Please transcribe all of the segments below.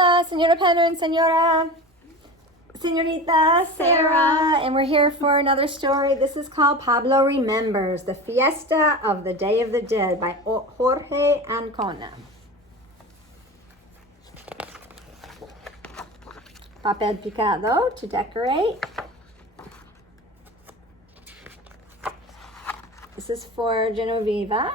Hola, Señora Pano and Señorita Sarah, and we're here for another story. This is called Pablo Remembers, the Fiesta of the Day of the Dead by Jorge Ancona. Papel picado to decorate. This is for Genoveva.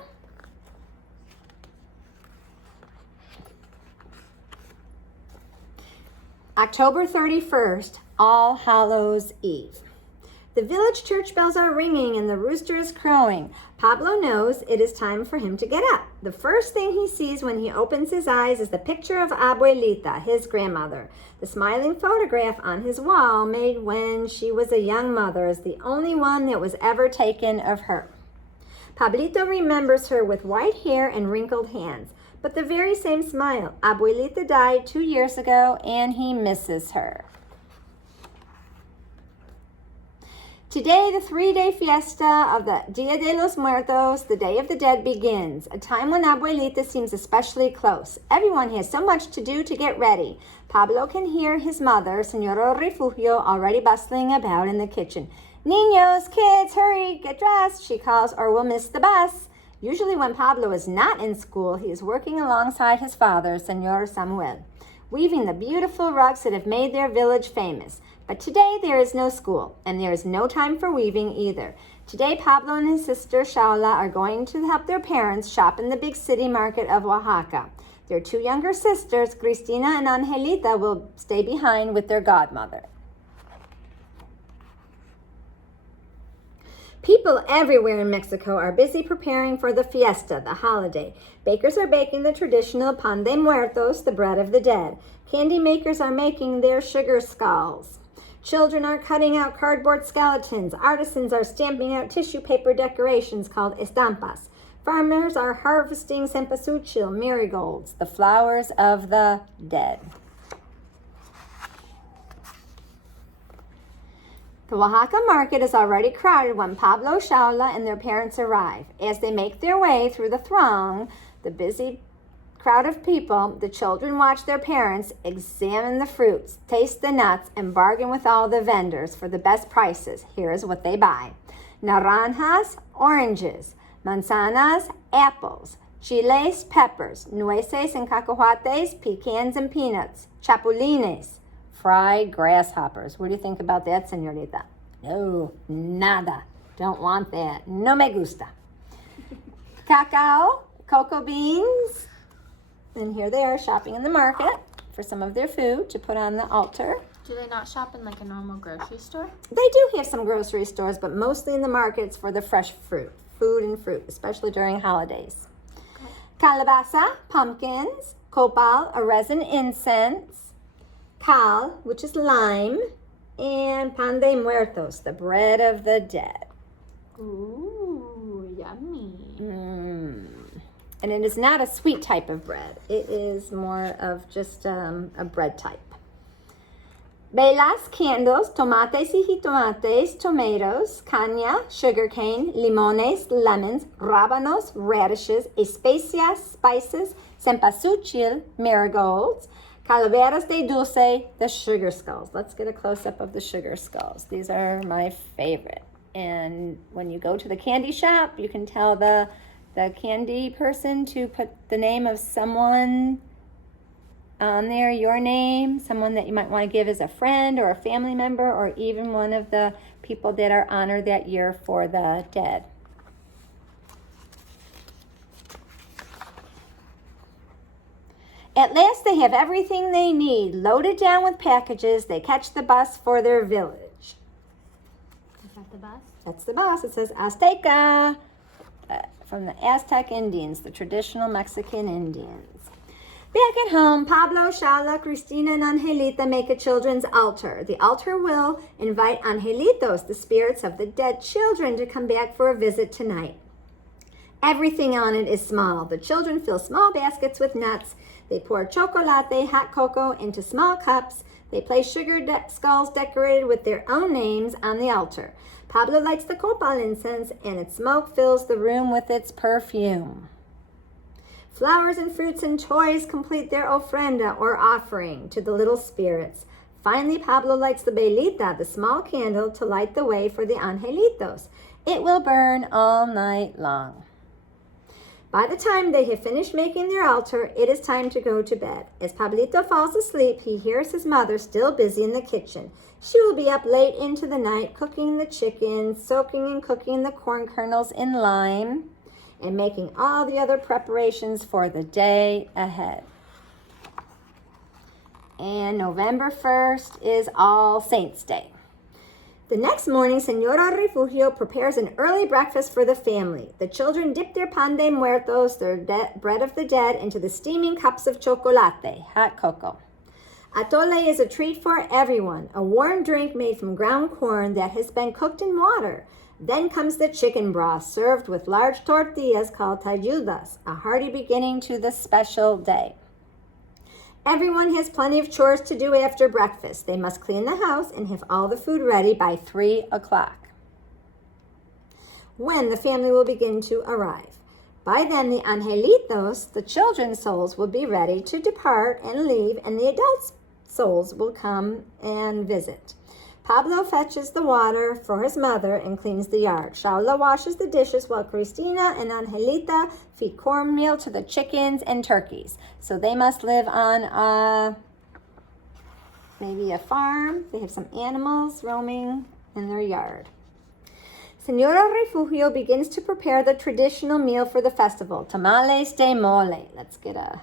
October 31st, All Hallows Eve. The village church bells are ringing and the rooster is crowing. Pablo knows it is time for him to get up. The first thing he sees when he opens his eyes is the picture of Abuelita, his grandmother. The smiling photograph on his wall, made when she was a young mother, is the only one that was ever taken of her. Pablito remembers her with white hair and wrinkled hands, but the very same smile. Abuelita died 2 years ago and he misses her. Today, the 3-day fiesta of the Dia de los Muertos, the Day of the Dead, begins, a time when Abuelita seems especially close. Everyone has so much to do to get ready. Pablo can hear his mother, Senora Refugio, already bustling about in the kitchen. Niños, kids, hurry, get dressed, she calls, or we'll miss the bus. Usually when Pablo is not in school, he is working alongside his father, Senor Samuel, weaving the beautiful rugs that have made their village famous. But today there is no school, and there is no time for weaving either. Today Pablo and his sister Shaula are going to help their parents shop in the big city market of Oaxaca. Their 2 younger sisters, Cristina and Angelita, will stay behind with their godmother. People everywhere in Mexico are busy preparing for the fiesta, the holiday. Bakers are baking the traditional pan de muertos, the bread of the dead. Candy makers are making their sugar skulls. Children are cutting out cardboard skeletons. Artisans are stamping out tissue paper decorations called estampas. Farmers are harvesting cempasúchil, marigolds, the flowers of the dead. The Oaxaca market is already crowded when Pablo, Shaula, and their parents arrive. As they make their way through the throng, the busy crowd of people, the children watch their parents examine the fruits, taste the nuts, and bargain with all the vendors for the best prices. Here is what they buy. Naranjas, oranges. Manzanas, apples. Chiles, peppers. Nueces and cacahuates, pecans and peanuts. Chapulines, fried grasshoppers. What do you think about that, señorita? No, nada. Don't want that. No me gusta. Cacao, cocoa beans. And here they are shopping in the market for some of their food to put on the altar. Do they not shop in like a normal grocery store? They do have some grocery stores, but mostly in the markets for the fresh fruit, especially during holidays. Okay. Calabaza, pumpkins. Copal, a resin incense. Cal, which is lime. And pan de muertos, the bread of the dead. Ooh, yummy. And it is not a sweet type of bread. It is more of just a bread type. Velas, candles, tomates y jitomates, tomatoes, caña, sugarcane, limones, lemons, rábanos, radishes, especias, spices, cempasúchil, marigolds, calaveras de dulce, the sugar skulls. Let's get a close-up of the sugar skulls. These are my favorite. And when you go to the candy shop, you can tell the candy person to put the name of someone on there, your name, someone that you might want to give as a friend or a family member, or even one of the people that are honored that year for the dead. At last they have everything they need. Loaded down with packages, they catch the bus for their village. Is that the bus? That's the bus. It says Azteca. From the Aztec Indians, the traditional Mexican Indians. Back at home, Pablo, Shaula, Cristina, and Angelita make a children's altar. The altar will invite angelitos, the spirits of the dead children, to come back for a visit tonight. Everything on it is small. The children fill small baskets with nuts. They pour chocolate, hot cocoa, into small cups. They place sugar skulls decorated with their own names on the altar. Pablo lights the copal incense, and its smoke fills the room with its perfume. Flowers and fruits and toys complete their ofrenda or offering to the little spirits. Finally, Pablo lights the velita, the small candle, to light the way for the angelitos. It will burn all night long. By the time they have finished making their altar, it is time to go to bed. As Pablito falls asleep, he hears his mother still busy in the kitchen. She will be up late into the night cooking the chicken, soaking and cooking the corn kernels in lime, and making all the other preparations for the day ahead. And November 1st is All Saints' Day. The next morning, Señora Refugio prepares an early breakfast for the family. The children dip their pan de muertos, their bread of the dead, into the steaming cups of chocolate, hot cocoa. Atole is a treat for everyone, a warm drink made from ground corn that has been cooked in water. Then comes the chicken broth, served with large tortillas called tayudas, a hearty beginning to the special day. Everyone has plenty of chores to do after breakfast. They must clean the house and have all the food ready by 3 o'clock, when the family will begin to arrive. By then, the angelitos, the children's souls, will be ready to depart and leave, and the adults' souls will come and visit. Pablo fetches the water for his mother and cleans the yard. Shaula washes the dishes while Cristina and Angelita feed cornmeal to the chickens and turkeys. So they must live on maybe a farm. They have some animals roaming in their yard. Señora Refugio begins to prepare the traditional meal for the festival, tamales de mole. Let's get a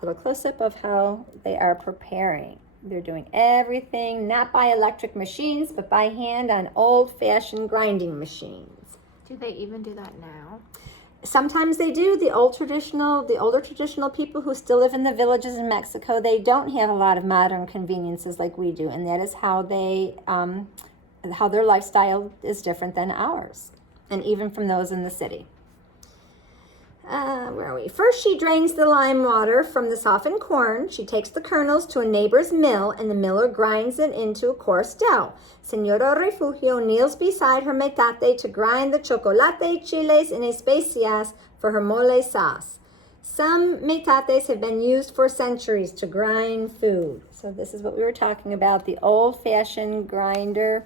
little close-up of how they are preparing. They're doing everything not by electric machines, but by hand on old-fashioned grinding machines. Do they even do that now? Sometimes they do. The older traditional people who still live in the villages in Mexico, they don't have a lot of modern conveniences like we do, and that is how their lifestyle is different than ours, and even from those in the city. Where are we? First, she drains the lime water from the softened corn. She takes the kernels to a neighbor's mill, and the miller grinds it into a coarse dough. Señora Refugio kneels beside her metate to grind the chocolate, chiles, and especias for her mole sauce. Some metates have been used for centuries to grind food. So this is what we were talking about, the old-fashioned grinder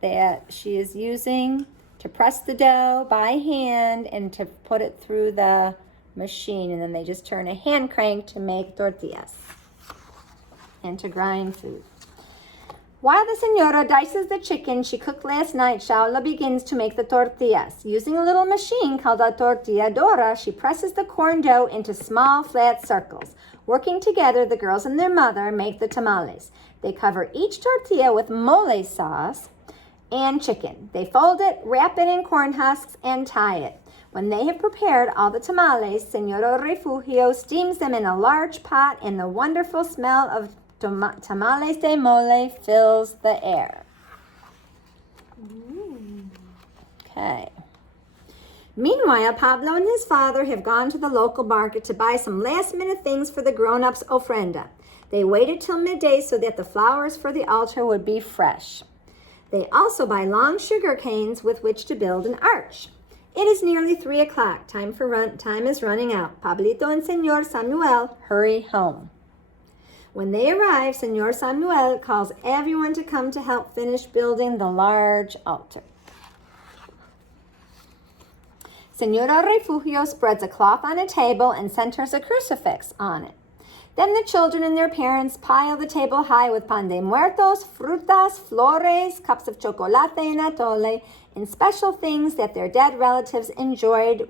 that she is using to press the dough by hand and to put it through the machine, and then they just turn a hand crank to make tortillas and to grind food. While the señora dices the chicken she cooked last night, Shaula begins to make the tortillas. Using a little machine called a tortilladora, she presses the corn dough into small flat circles. Working together, the girls and their mother make the tamales. They cover each tortilla with mole sauce and chicken. They fold it, wrap it in corn husks, and tie it. When they have prepared all the tamales, Señora Refugio steams them in a large pot, and the wonderful smell of tamales de mole fills the air. Okay. Meanwhile, Pablo and his father have gone to the local market to buy some last-minute things for the grown-ups' ofrenda. They waited till midday so that the flowers for the altar would be fresh. They also buy long sugar canes with which to build an arch. It is nearly 3 o'clock. Time is running out. Pablito and Señor Samuel hurry home. When they arrive, Señor Samuel calls everyone to come to help finish building the large altar. Señora Refugio spreads a cloth on a table and centers a crucifix on it. Then the children and their parents pile the table high with pan de muertos, frutas, flores, cups of chocolate and atole, and special things that their dead relatives enjoyed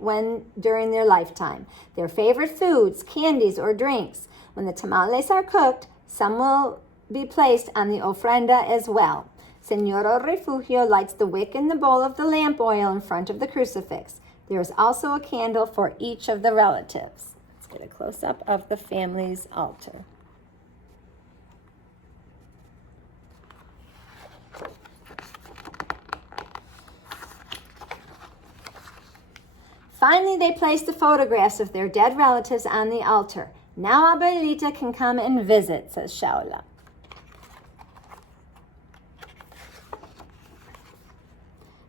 during their lifetime. Their favorite foods, candies, or drinks. When the tamales are cooked, some will be placed on the ofrenda as well. Señora Refugio lights the wick in the bowl of the lamp oil in front of the crucifix. There is also a candle for each of the relatives. Get a close-up of the family's altar. Finally, they place the photographs of their dead relatives on the altar. Now Abuelita can come and visit, says Shaula.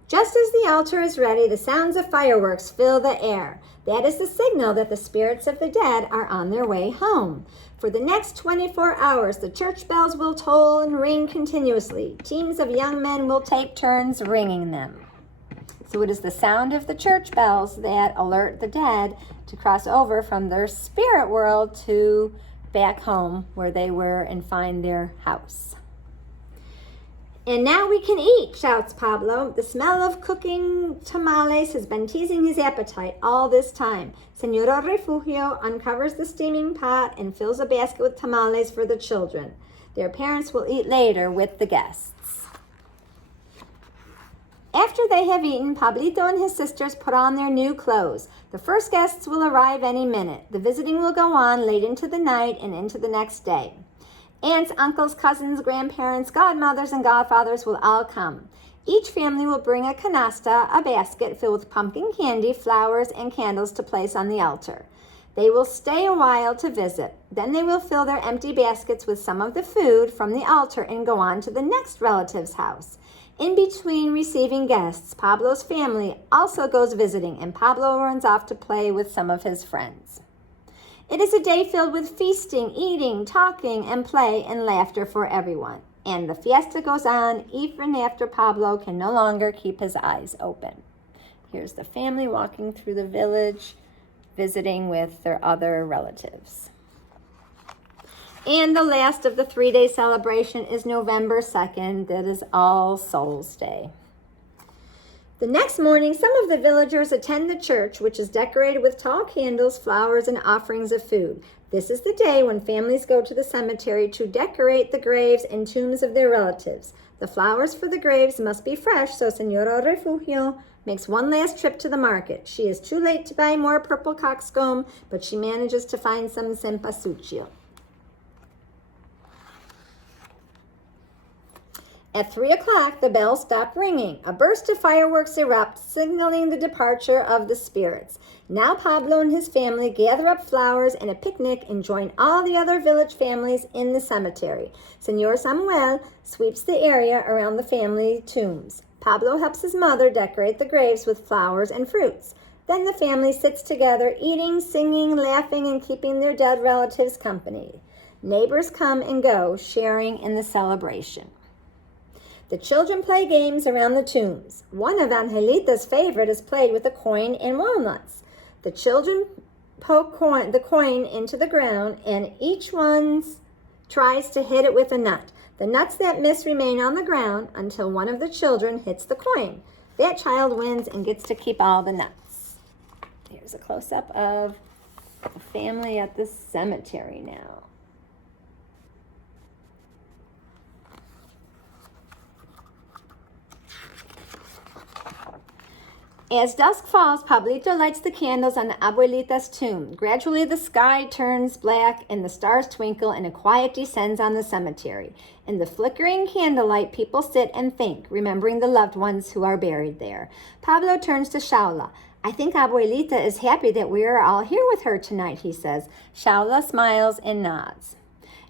Just as the altar is ready, the sounds of fireworks fill the air. That is the signal that the spirits of the dead are on their way home. For the next 24 hours, the church bells will toll and ring continuously. Teams of young men will take turns ringing them. So it is the sound of the church bells that alert the dead to cross over from their spirit world to back home where they were and find their house. And now we can eat, shouts Pablo. The smell of cooking tamales has been teasing his appetite all this time. Senora Refugio uncovers the steaming pot and fills a basket with tamales for the children. Their parents will eat later with the guests. After they have eaten, Pablito and his sisters put on their new clothes. The first guests will arrive any minute. The visiting will go on late into the night and into the next day. Aunts, uncles, cousins, grandparents, godmothers, and godfathers will all come. Each family will bring a canasta, a basket filled with pumpkin candy, flowers, and candles to place on the altar. They will stay a while to visit. Then they will fill their empty baskets with some of the food from the altar and go on to the next relative's house. In between receiving guests, Pablo's family also goes visiting, and Pablo runs off to play with some of his friends. It is a day filled with feasting, eating, talking, and play and laughter for everyone. And the fiesta goes on even after Pablo can no longer keep his eyes open. Here's the family walking through the village, visiting with their other relatives. And the last of the 3-day celebration is November 2nd. That is All Souls Day. The next morning, some of the villagers attend the church, which is decorated with tall candles, flowers, and offerings of food. This is the day when families go to the cemetery to decorate the graves and tombs of their relatives. The flowers for the graves must be fresh, so Senora Refugio makes one last trip to the market. She is too late to buy more purple cockscomb, but she manages to find some cempasúchil. At 3 o'clock, the bells stop ringing. A burst of fireworks erupts, signaling the departure of the spirits. Now Pablo and his family gather up flowers and a picnic and join all the other village families in the cemetery. Senor Samuel sweeps the area around the family tombs. Pablo helps his mother decorate the graves with flowers and fruits. Then the family sits together, eating, singing, laughing, and keeping their dead relatives company. Neighbors come and go, sharing in the celebration. The children play games around the tombs. One of Angelita's favorite is played with a coin and walnuts. The children poke the coin into the ground, and each one tries to hit it with a nut. The nuts that miss remain on the ground until one of the children hits the coin. That child wins and gets to keep all the nuts. Here's a close-up of the family at the cemetery now. As dusk falls, Pablito lights the candles on the Abuelita's tomb. Gradually, the sky turns black and the stars twinkle, and a quiet descends on the cemetery. In the flickering candlelight, people sit and think, remembering the loved ones who are buried there. Pablo turns to Shaula. I think Abuelita is happy that we are all here with her tonight, he says. Shaula smiles and nods.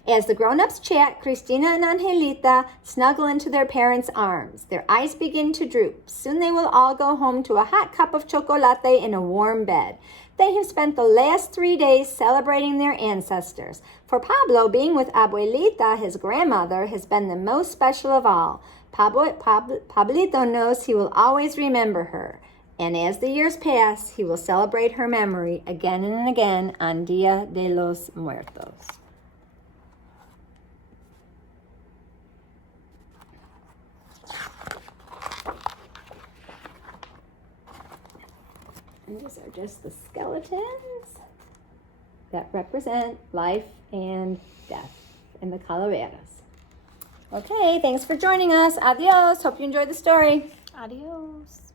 As the grown-ups chat, Cristina and Angelita snuggle into their parents' arms. Their eyes begin to droop. Soon they will all go home to a hot cup of chocolate in a warm bed. They have spent the last 3 days celebrating their ancestors. For Pablo, being with Abuelita, his grandmother, has been the most special of all. Pablito knows he will always remember her. And as the years pass, he will celebrate her memory again and again on Dia de los Muertos. And these are just the skeletons that represent life and death in the calaveras. Okay, thanks for joining us. Adios. Hope you enjoyed the story. Adios.